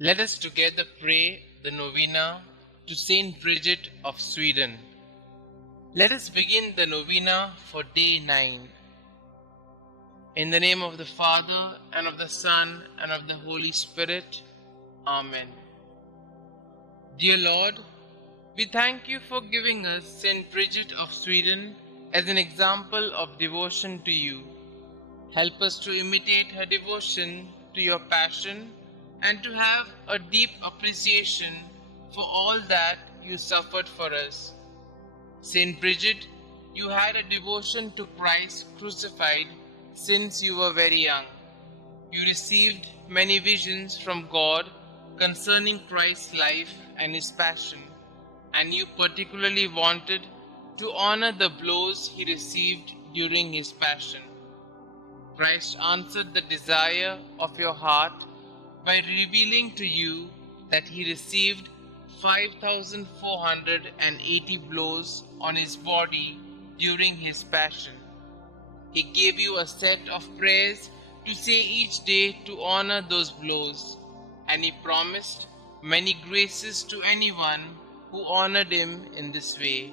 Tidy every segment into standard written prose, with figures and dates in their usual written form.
Let us together pray the Novena to St Bridget of Sweden. Let us begin the Novena for day 9. In the name of the Father, and of the Son, and of the Holy Spirit. Amen. Dear Lord, we thank you for giving us St Bridget of Sweden as an example of devotion to you. Help us to imitate her devotion to your passion and to have a deep appreciation for all that you suffered for us. St. Bridget, you had a devotion to Christ crucified since you were very young. You received many visions from God concerning Christ's life and his passion, and you particularly wanted to honor the blows he received during his passion. Christ answered the desire of your heart by revealing to you that he received 5,480 blows on his body during his passion. He gave you a set of prayers to say each day to honor those blows, and he promised many graces to anyone who honored him in this way.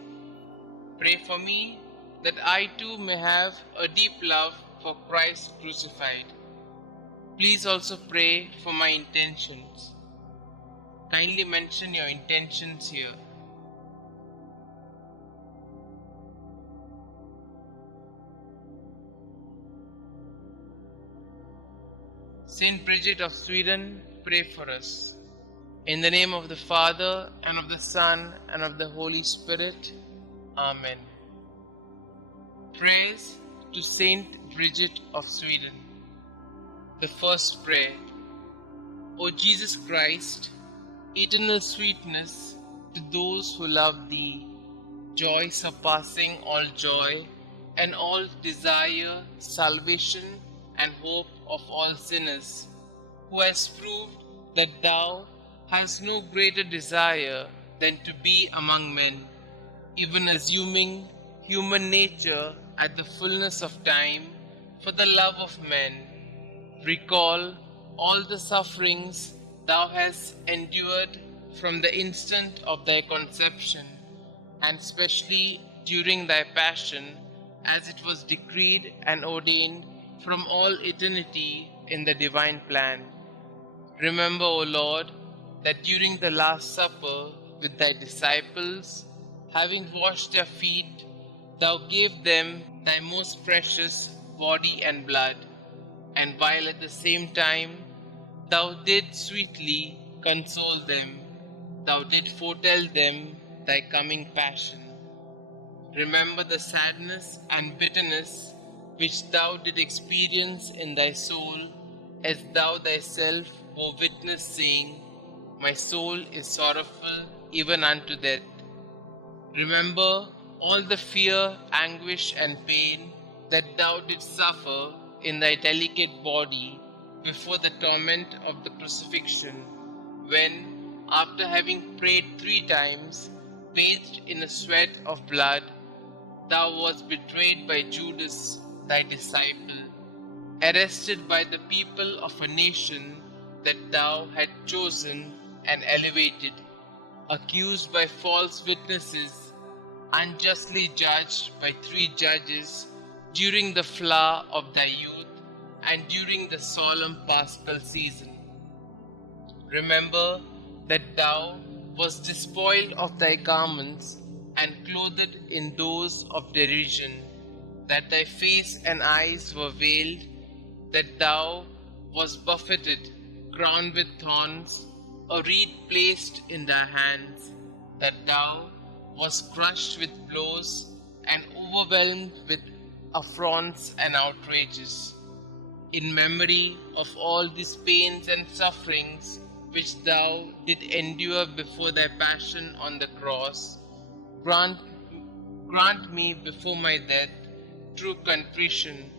Pray for me that I too may have a deep love for Christ crucified. Please also pray for my intentions. Kindly mention your intentions here. St. Bridget of Sweden, pray for us. In the name of the Father, and of the Son, and of the Holy Spirit. Amen. Prayers to St. Bridget of Sweden. The first prayer. O Jesus Christ, eternal sweetness to those who love Thee, joy surpassing all joy, and all desire, salvation, and hope of all sinners, who has proved that Thou hast no greater desire than to be among men, even assuming human nature at the fullness of time for the love of men. Recall all the sufferings Thou hast endured from the instant of Thy conception, and especially during Thy passion, as it was decreed and ordained from all eternity in the divine plan. Remember, O Lord, that during the Last Supper with Thy disciples, having washed their feet, Thou gave them Thy most precious body and blood, and while at the same time Thou didst sweetly console them, Thou didst foretell them Thy coming passion. Remember the sadness and bitterness which Thou didst experience in Thy soul, as Thou Thyself were witness, saying, My soul is sorrowful even unto death. Remember all the fear, anguish, and pain that Thou didst suffer in Thy delicate body before the torment of the crucifixion, when, after having prayed 3 times, bathed in a sweat of blood, Thou wast betrayed by Judas, Thy disciple, arrested by the people of a nation that Thou had chosen and elevated, accused by false witnesses, unjustly judged by 3 judges during the flower of Thy youth and during the solemn Paschal season. Remember that Thou wast despoiled of Thy garments and clothed in those of derision, that Thy face and eyes were veiled, that Thou wast buffeted, crowned with thorns, a reed placed in Thy hands, that Thou wast crushed with blows and overwhelmed with affronts and outrages. In memory of all these pains and sufferings which Thou did endure before Thy passion on the cross, grant me before my death true contrition,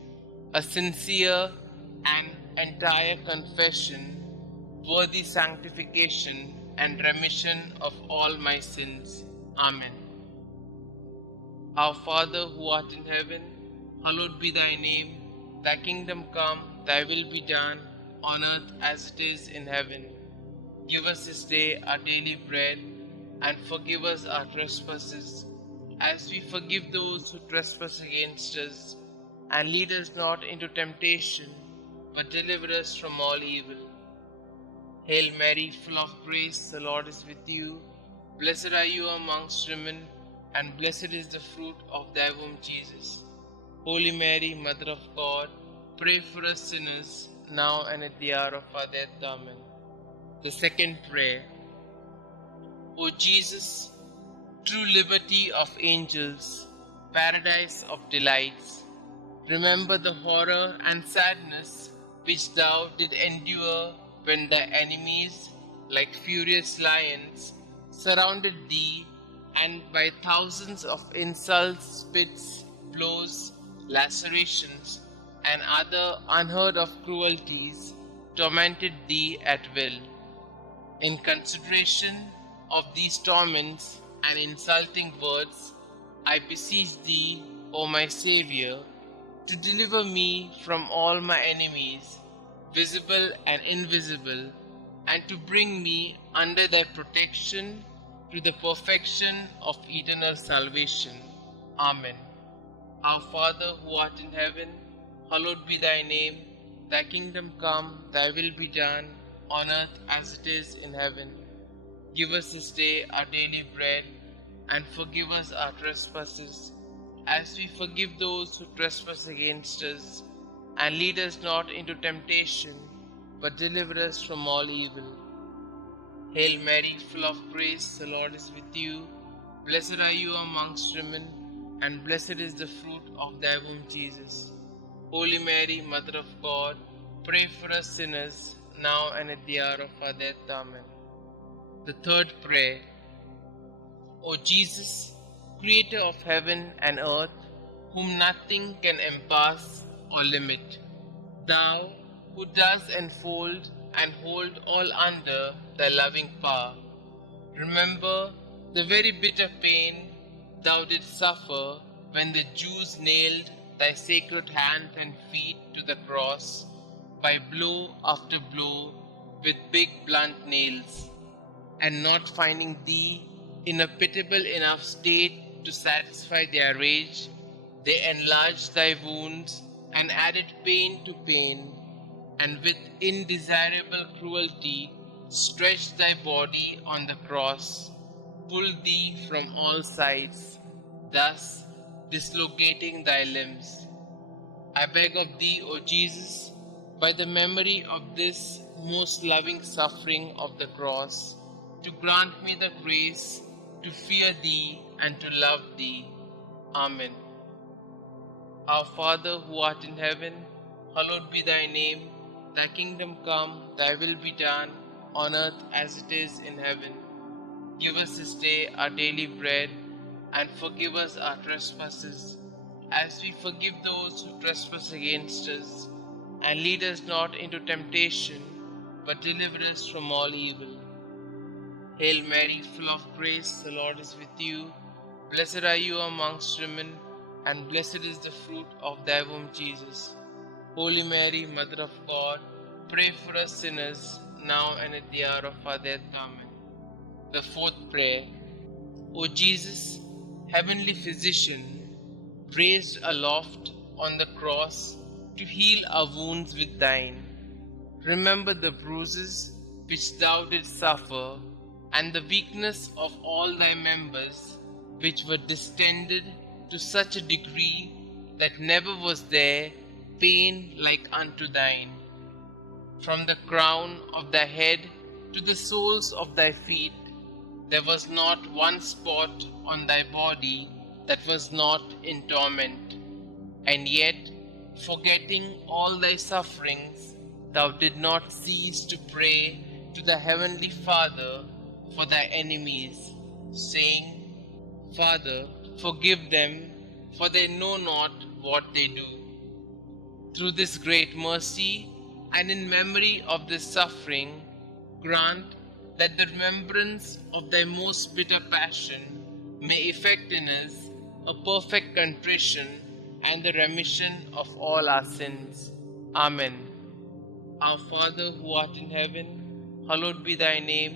a sincere and entire confession, worthy sanctification and remission of all my sins. Amen. Our Father who art in heaven, hallowed be Thy name. Thy kingdom come, Thy will be done, on earth as it is in heaven. Give us this day our daily bread, and forgive us our trespasses, as we forgive those who trespass against us. And lead us not into temptation, but deliver us from all evil. Hail Mary, full of grace, the Lord is with you. Blessed are you amongst women, and blessed is the fruit of thy womb, Jesus. Holy Mary, Mother of God, pray for us sinners, now and at the hour of our death. Amen. The second prayer. O Jesus, true liberty of angels, paradise of delights, remember the horror and sadness which thou did endure when thy enemies, like furious lions, surrounded thee, and by thousands of insults, spits, blows, lacerations, and other unheard of cruelties tormented thee at will. In consideration of these torments and insulting words, I beseech thee, O my Xavier, to deliver me from all my enemies, visible and invisible, and to bring me under thy protection to the perfection of eternal salvation. Amen. Our Father who art in heaven, hallowed be thy name. Thy kingdom come, thy will be done, on earth as it is in heaven. Give us this day our daily bread, and forgive us our trespasses, as we forgive those who trespass against us. And lead us not into temptation, but deliver us from all evil. Hail Mary, full of grace, the Lord is with you. Blessed are you amongst women, and blessed is the fruit of thy womb, Jesus. Holy Mary, Mother of God, pray for us sinners, now and at the hour of our death. Amen. The third prayer. O Jesus, Creator of heaven and earth, whom nothing can encompass or limit, thou who dost enfold and hold all under thy loving power, remember the very bitter pain thou didst suffer when the Jews nailed thy sacred hands and feet to the cross by blow after blow with big blunt nails, and not finding thee in a pitiable enough state to satisfy their rage, they enlarged thy wounds and added pain to pain, and with indesirable cruelty stretched thy body on the cross, pulled thee from all sides, thus dislocating thy limbs. I beg of thee, O Jesus, by the memory of this most loving suffering of the cross, to grant me the grace to fear thee and to love thee. Amen. Our Father who art in heaven, hallowed be thy name. Thy kingdom come, thy will be done, on earth as it is in heaven. Give us this day our daily bread, and forgive us our trespasses, as we forgive those who trespass against us. And lead us not into temptation, but deliver us from all evil. Hail Mary, full of grace, the Lord is with you. Blessed are you amongst women, and blessed is the fruit of thy womb, Jesus. Holy Mary, Mother of God, pray for us sinners, now and at the hour of our death. Amen. The fourth prayer. O Jesus, heavenly physician, raised aloft on the cross to heal our wounds with thine, remember the bruises which thou didst suffer, and the weakness of all thy members, which were distended to such a degree that never was there pain like unto thine. From the crown of thy head to the soles of thy feet, there was not one spot on thy body that was not in torment. And yet, forgetting all thy sufferings, thou did not cease to pray to the heavenly Father for thy enemies, saying, Father, forgive them, for they know not what they do. Through this great mercy, and in memory of this suffering, grant that the remembrance of thy most bitter passion may effect in us a perfect contrition and the remission of all our sins. Amen. Our Father who art in heaven, hallowed be thy name.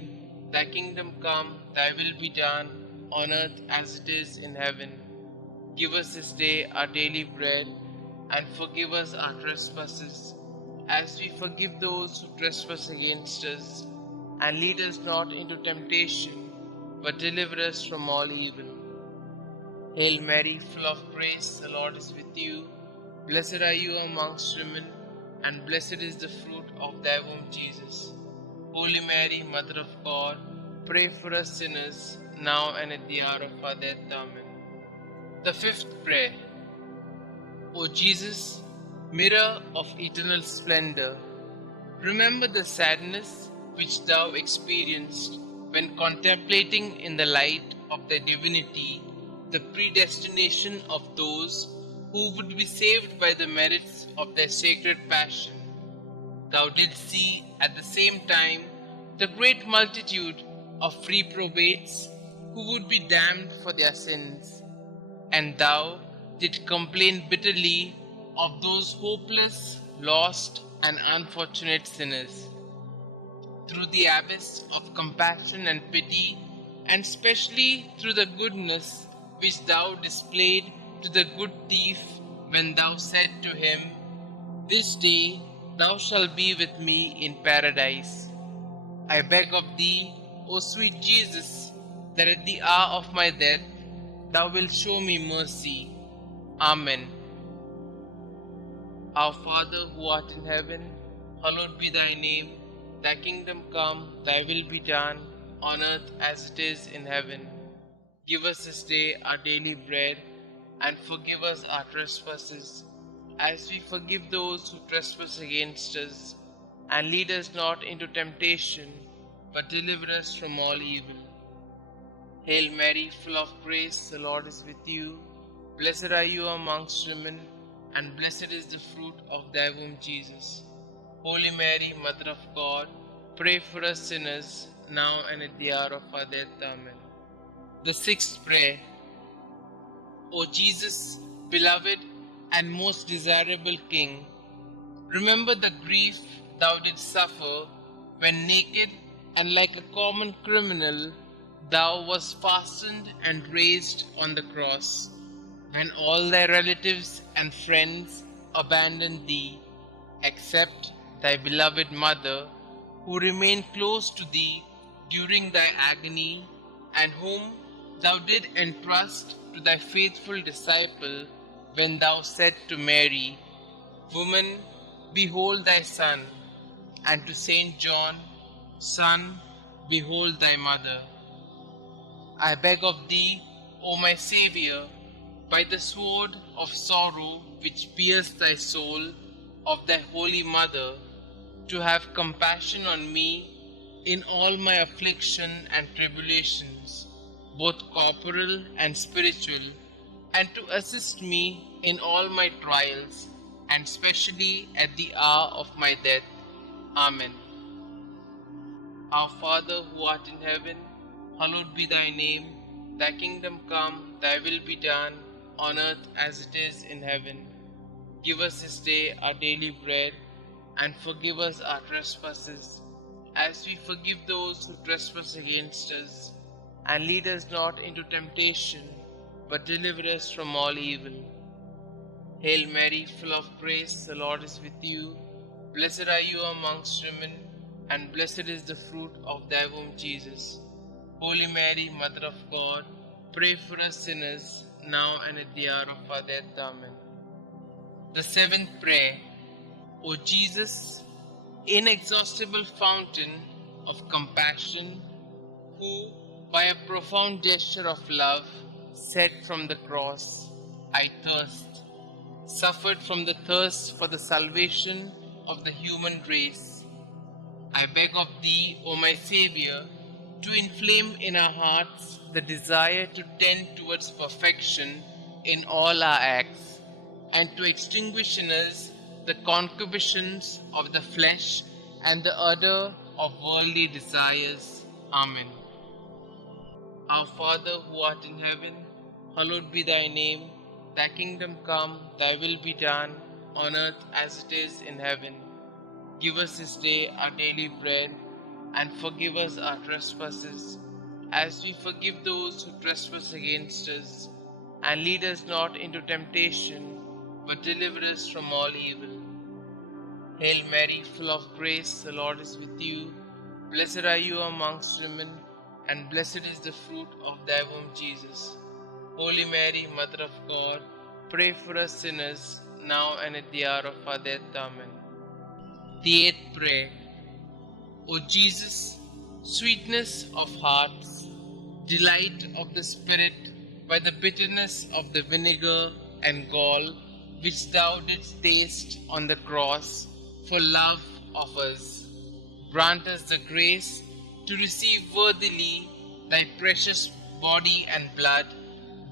Thy kingdom come, thy will be done, on earth as it is in heaven. Give us this day our daily bread, and forgive us our trespasses, as we forgive those who trespass against us. And lead us not into temptation, but deliver us from all evil. Hail Mary, full of grace, the Lord is with you. Blessed are you amongst women, and blessed is the fruit of thy womb, Jesus. Holy Mary, Mother of God, pray for us sinners, now and at the hour of our death. Amen. The fifth prayer. O Jesus, mirror of eternal splendor, remember the sadness which thou experienced when contemplating in the light of thy divinity the predestination of those who would be saved by the merits of their sacred passion. Thou didst see at the same time the great multitude of reprobates who would be damned for their sins, and thou didst complain bitterly of those hopeless, lost, and unfortunate sinners. Through the abyss of compassion and pity, and specially through the goodness which thou displayed to the good thief when thou said to him, "This day thou shalt be with me in paradise," I beg of thee, O sweet Jesus, that at the hour of my death thou wilt show me mercy. Amen. Our Father who art in heaven, hallowed be thy name. Thy kingdom come, thy will be done, on earth as it is in heaven. Give us this day our daily bread, and forgive us our trespasses, as we forgive those who trespass against us. And lead us not into temptation, but deliver us from all evil. Hail Mary, full of grace, the Lord is with you. Blessed are you amongst women, and blessed is the fruit of thy womb, Jesus. Holy Mary, Mother of God, pray for us sinners, now and at the hour of our death. Amen. The sixth prayer. O Jesus, beloved and most desirable King, remember the grief thou didst suffer when naked and like a common criminal thou wast fastened and raised on the cross, when all thy relatives and friends abandoned thee, except thy beloved mother, who remained close to thee during thy agony, and whom thou did entrust to thy faithful disciple when thou said to Mary, "Woman, behold thy son," and to Saint John, "Son, behold thy mother." I beg of thee, O my Xavier, by the sword of sorrow which pierced thy soul of thy holy mother, to have compassion on me in all my affliction and tribulations, both corporal and spiritual, and to assist me in all my trials, and specially at the hour of my death. Amen. Our Father who art in heaven, hallowed be thy name. Thy kingdom come, thy will be done, on earth as it is in heaven. Give us this day our daily bread, and forgive us our trespasses, as we forgive those who trespass against us. And lead us not into temptation, but deliver us from all evil. Hail Mary, full of grace, the Lord is with you. Blessed are you amongst women, and blessed is the fruit of thy womb, Jesus. Holy Mary, Mother of God, pray for us sinners, now and at the hour of our death. Amen. The seventh prayer. O Jesus, inexhaustible fountain of compassion, who, by a profound gesture of love, said from the cross, "I thirst," suffered from the thirst for the salvation of the human race. I beg of thee, O my Saviour, to inflame in our hearts the desire to tend towards perfection in all our acts, and to extinguish in us the concupiscence of the flesh and the ardor of worldly desires. Amen. Our Father who art in heaven, hallowed be thy name. Thy kingdom come, thy will be done, on earth as it is in heaven. Give us this day our daily bread, and forgive us our trespasses, as we forgive those who trespass against us. And lead us not into temptation, but deliver us from all evil. Hail Mary, full of grace, the Lord is with you. Blessed are you amongst women, and blessed is the fruit of thy womb, Jesus. Holy Mary, Mother of God, pray for us sinners, now and at the hour of our death. Amen. The eighth prayer. O Jesus, sweetness of hearts, delight of the Spirit, by the bitterness of the vinegar and gall which thou didst taste on the cross for love of us, grant us the grace to receive worthily thy precious body and blood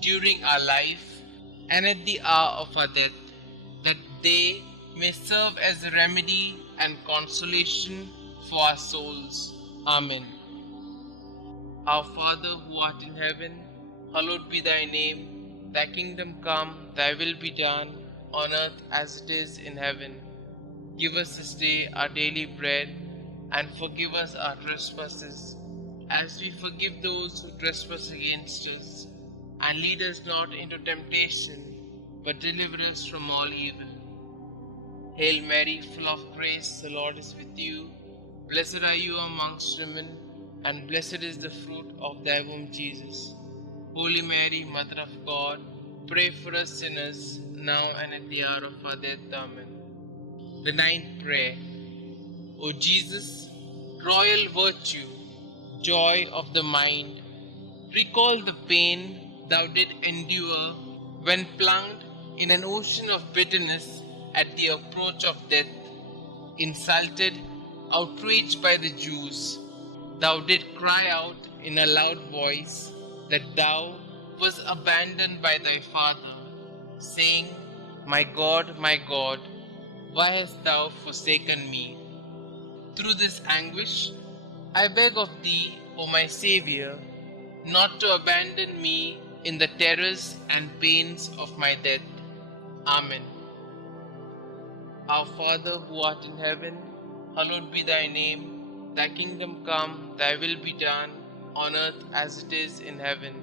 during our life and at the hour of our death, that they may serve as a remedy and consolation for our souls. Amen. Our Father who art in heaven, hallowed be thy name. Thy kingdom come, thy will be done, on earth as it is in heaven. Give us this day our daily bread, and forgive us our trespasses, as we forgive those who trespass against us. And lead us not into temptation, but deliver us from all evil. Hail Mary, full of grace, the Lord is with you. Blessed are you amongst women, and blessed is the fruit of thy womb, Jesus. Holy Mary, Mother of God, pray for us sinners, now and at the hour of our death. Amen. The ninth prayer. O Jesus, royal virtue, joy of the mind, recall the pain thou did endure when plunged in an ocean of bitterness at the approach of death, insulted, outraged by the Jews. Thou did cry out in a loud voice that thou wast abandoned by thy Father, saying, my God, why hast thou forsaken me? Through this anguish, I beg of thee, O my Xavier, not to abandon me in the terrors and pains of my death. Amen. Our Father who art in heaven, hallowed be thy name. Thy kingdom come, thy will be done, on earth as it is in heaven.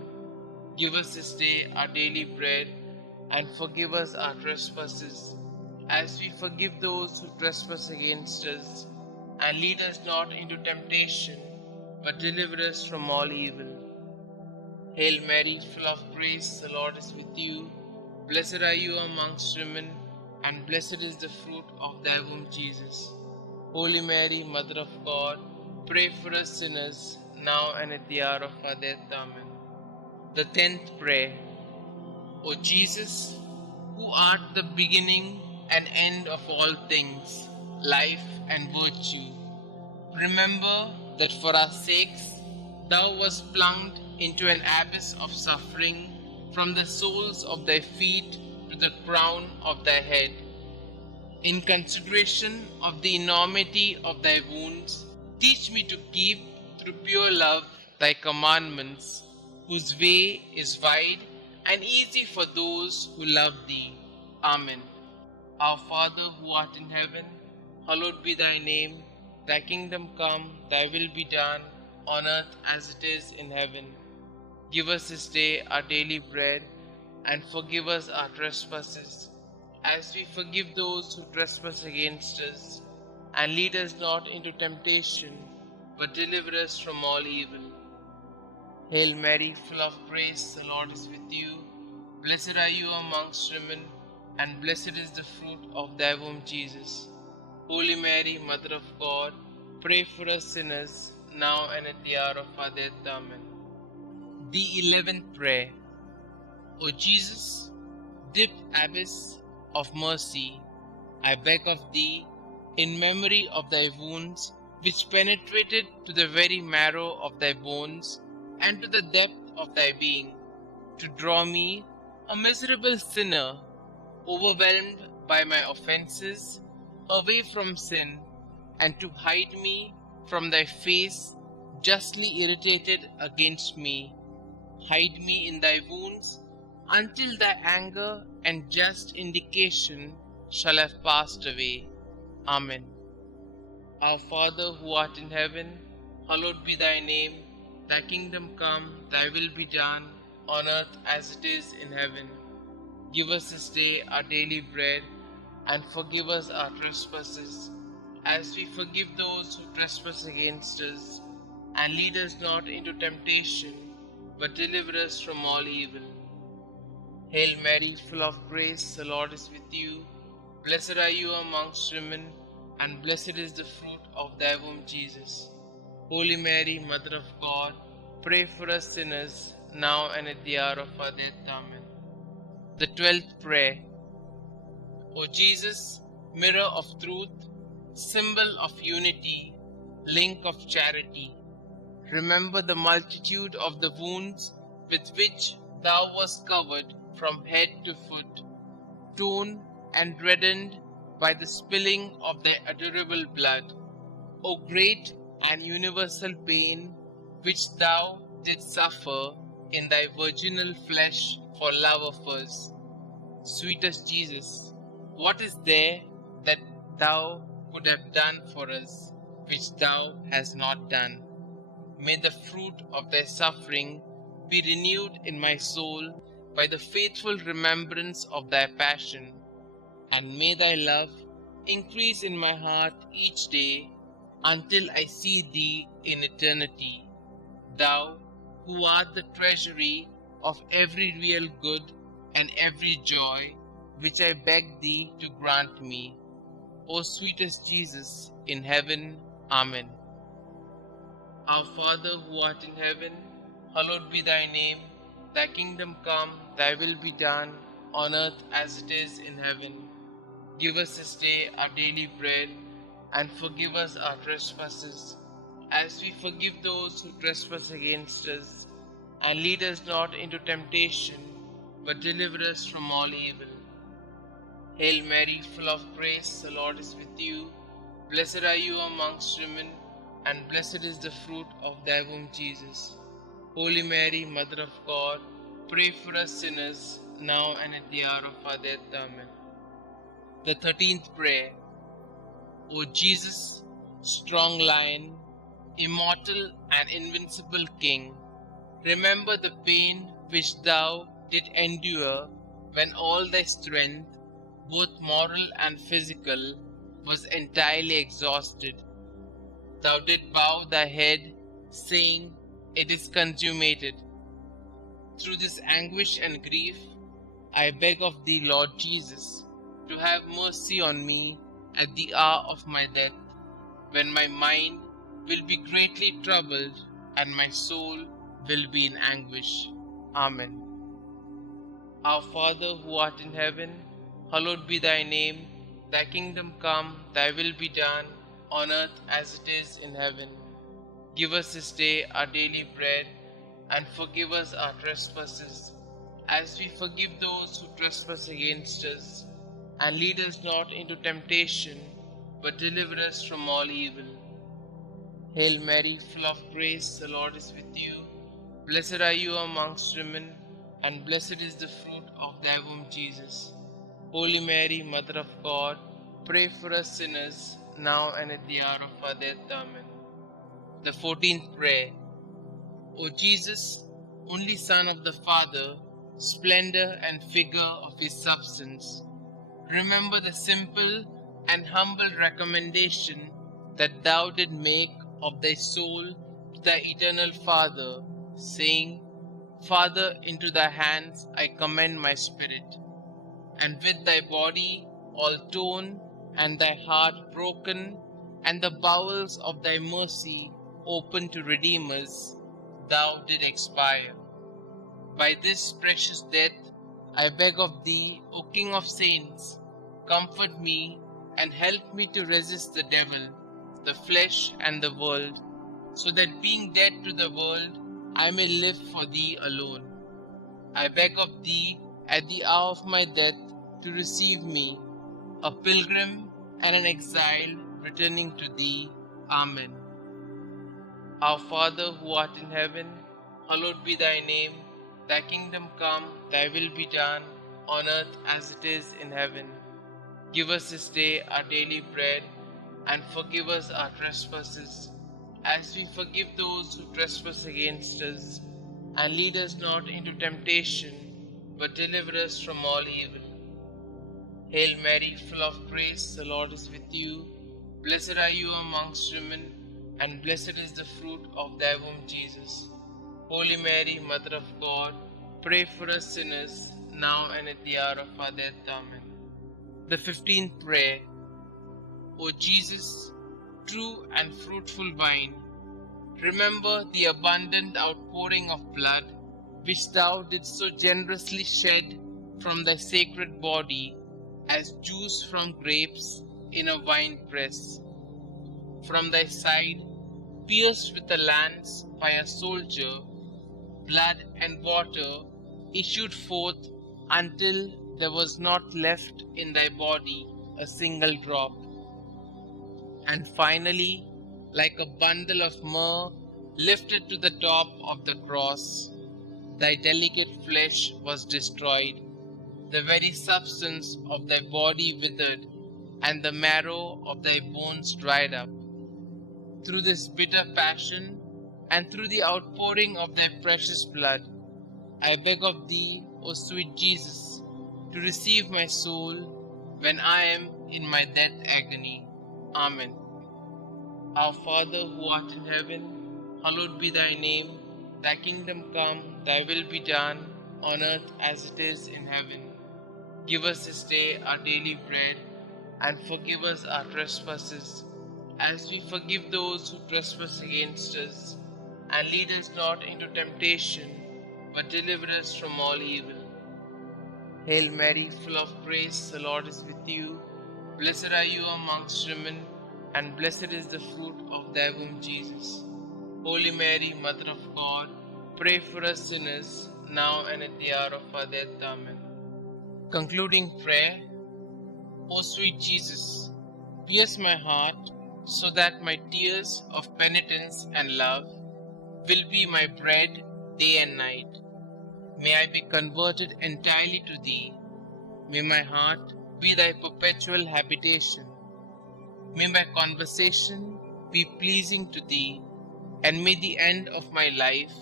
Give us this day our daily bread, and forgive us our trespasses, as we forgive those who trespass against us. And lead us not into temptation, but deliver us from all evil. Hail Mary, full of grace, the Lord is with you. Blessed are you amongst women, and blessed is the fruit of thy womb, Jesus. Holy Mary, Mother of God, pray for us sinners, now and at the hour of our death. Amen. The 10th prayer. O Jesus, who art the beginning and end of all things, life and virtue, remember that for our sakes thou wast plunged into an abyss of suffering, from the soles of thy feet to the crown of thy head. In consideration of the enormity of thy wounds, teach me to keep, through pure love, thy commandments, whose way is wide and easy for those who love thee. Amen. Our Father who art in heaven, hallowed be thy name. Thy kingdom come, thy will be done, on earth as it is in heaven. Give us this day our daily bread, and forgive us our trespasses, as we forgive those who trespass against us. And lead us not into temptation, but deliver us from all evil. Hail Mary, full of grace, the Lord is with you. Blessed are you amongst women, and blessed is the fruit of thy womb, Jesus. Holy Mary, Mother of God, pray for us sinners, now and at the hour of our death. Amen. The 11th prayer. O Jesus, deep abyss of mercy, I beg of thee, in memory of thy wounds, which penetrated to the very marrow of thy bones and to the depth of thy being, to draw me, a miserable sinner, overwhelmed by my offenses, away from sin, and to hide me from thy face, justly irritated against me. Hide me in thy wounds, until thy anger and just indication shall have passed away. Amen. Our Father who art in heaven, Hallowed be thy name, thy kingdom come, thy will be done, on earth as it is in heaven. Give us this day our daily bread, and forgive us our trespasses, as we forgive those who trespass against us. And lead us not into temptation, but deliver us from all evil. Hail Mary, full of grace, the Lord is with you. Blessed are you amongst women, and blessed is the fruit of thy womb, Jesus. Holy Mary, Mother of God, pray for us sinners, now and at the hour of our death. Amen. The 12th prayer. O Jesus, mirror of truth, symbol of unity, link of charity, remember the multitude of the wounds with which thou wast covered from head to foot, torn and reddened by the spilling of thy adorable blood. O great and universal pain which thou didst suffer in thy virginal flesh for love of us. Sweetest Jesus, what is there that thou could have done for us, which thou hast not done? May the fruit of thy suffering be renewed in my soul by the faithful remembrance of thy passion, and may thy love increase in my heart each day until I see thee in eternity, thou who art the treasury of every real good and every joy, which I beg thee to grant me. O sweetest Jesus in heaven. Amen. Our Father who art in heaven, hallowed be thy name. Thy kingdom come, thy will be done, on earth as it is in heaven. Give us this day our daily bread, and forgive us our trespasses, as we forgive those who trespass against us. And lead us not into temptation, but deliver us from all evil. Hail Mary, full of grace, the Lord is with you. Blessed are you amongst women, and blessed is the fruit of thy womb, Jesus. Holy Mary, Mother of God, pray for us sinners, now and at the hour of our death. Amen. The 13th prayer. O Jesus, strong lion, immortal and invincible King, remember the pain which thou didst endure when all thy strength, both moral and physical, was entirely exhausted. Thou didst bow thy head, saying, "It is consummated." Through this anguish and grief, I beg of thee, Lord Jesus, to have mercy on me at the hour of my death, when my mind will be greatly troubled and my soul will be in anguish. Amen. Our Father who art in heaven, hallowed be thy name. Thy kingdom come, thy will be done, on earth as it is in heaven. Give us this day our daily bread, and forgive us our trespasses, as we forgive those who trespass against us. And lead us not into temptation, but deliver us from all evil. Hail Mary, full of grace, the Lord is with you. Blessed are you amongst women, and blessed is the fruit of thy womb, Jesus. Holy Mary, Mother of God, pray for us sinners, now and at the hour of our death. Amen. The 14th prayer. O Jesus, only Son of the Father, splendor and figure of his substance, remember the simple and humble recommendation that thou didst make of thy soul to thy eternal Father, saying, "Father, into thy hands I commend my spirit." And with thy body all torn, and thy heart broken, and the bowels of thy mercy open to redeem us, thou did expire. By this precious death, I beg of thee, O King of saints, comfort me and help me to resist the devil, the flesh, and the world, so that being dead to the world, I may live for thee alone. I beg of thee, at the hour of my death, to receive me, a pilgrim and an exile returning to thee. Amen. Our Father who art in heaven, hallowed be thy name. Thy kingdom come, thy will be done, on earth as it is in heaven. Give us this day our daily bread, and forgive us our trespasses, as we forgive those who trespass against us. And lead us not into temptation, but deliver us from all evil. Hail Mary, full of grace, the Lord is with you. Blessed are you amongst women, and blessed is the fruit of thy womb, Jesus. Holy Mary, Mother of God, pray for us sinners, now and at the hour of our death. Amen. The 15th prayer. O Jesus, true and fruitful vine, remember the abundant outpouring of blood which thou didst so generously shed from thy sacred body as juice from grapes in a wine press. From thy side, pierced with a lance by a soldier, blood and water issued forth until there was not left in thy body a single drop. And finally, like a bundle of myrrh lifted to the top of the cross, thy delicate flesh was destroyed, the very substance of thy body withered, and the marrow of thy bones dried up. Through this bitter passion, and through the outpouring of thy precious blood, I beg of thee, O sweet Jesus, to receive my soul when I am in my death agony. Amen. Our Father who art in heaven, hallowed be thy name. Thy kingdom come, thy will be done, on earth as it is in heaven. Give us this day our daily bread, and forgive us our trespasses, as we forgive those who trespass against us. And lead us not into temptation, but deliver us from all evil. Hail Mary, full of grace, the Lord is with you. Blessed are you amongst women, and blessed is the fruit of thy womb, Jesus. Holy Mary, Mother of God, pray for us sinners, now and at the hour of our death. Amen. Concluding prayer. O sweet Jesus, pierce my heart so that my tears of penitence and love will be my bread day and night. May I be converted entirely to thee. May my heart be thy perpetual habitation. May my conversation be pleasing to thee, and may the end of my life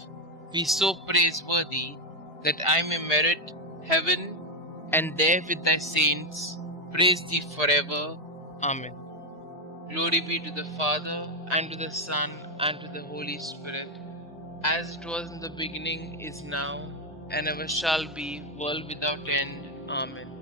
be so praiseworthy that I may merit heaven, and there with thy saints praise thee forever. Amen. Glory be to the Father, and to the Son, and to the Holy Spirit, as it was in the beginning, is now, and ever shall be, world without end. Amen.